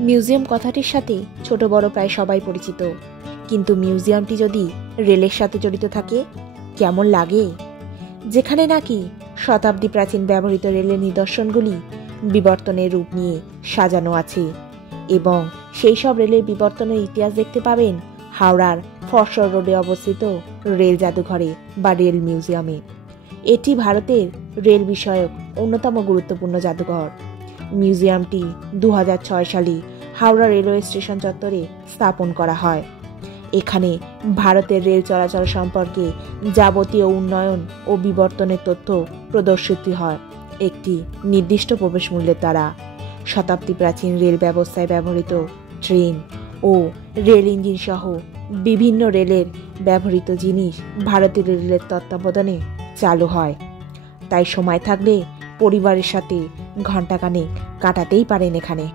Museum কথাটির সাথে ছোট বড় প্রায় সবাই পরিচিত, কিন্তু মিউজিয়ামটি যদি রেলের সাথে জড়িত থাকে কেমন লাগে? যেখানে নাকি শতাব্দী প্রাচীন ব্যবহৃত রেলের নিদর্শনগুলি বিবর্তনের রূপ নিয়ে সাজানো আছে, এবং সেই সব রেলের বিবর্তনের ইতিহাস দেখতে পাবেন হাওড়ার ফরসর রোডে অবস্থিত রেল জাদুঘরে বা রেল মিউজিয়ামে। এটি ভারতের রেল বিষয়ক অন্যতম গুরুত্বপূর্ণ জাদুঘর। মিউজিয়ামটি 2006 সালে হাওড়া রেলওয়ে স্টেশন চত্বরে স্থাপন করা হয়। এখানে ভারতের রেল চলাচল সম্পর্কে যাবতীয় উন্নয়ন ও বিবর্তনের তথ্য প্রদর্শিত হয় একটি নির্দিষ্ট প্রবেশ মূল্যের দ্বারা। শতাব্দী প্রাচীন রেল ব্যবস্থায় ব্যবহৃত ট্রেন ও রেল ইঞ্জিন সহ বিভিন্ন রেলের ব্যবহৃত জিনিস ভারতীয় রেলের তত্ত্বাবধানে চালু হয়। তাই সময় থাকলে পরিবারের সাথে ঘণ্টাখানেক কাটাতেই পারেন এখানে।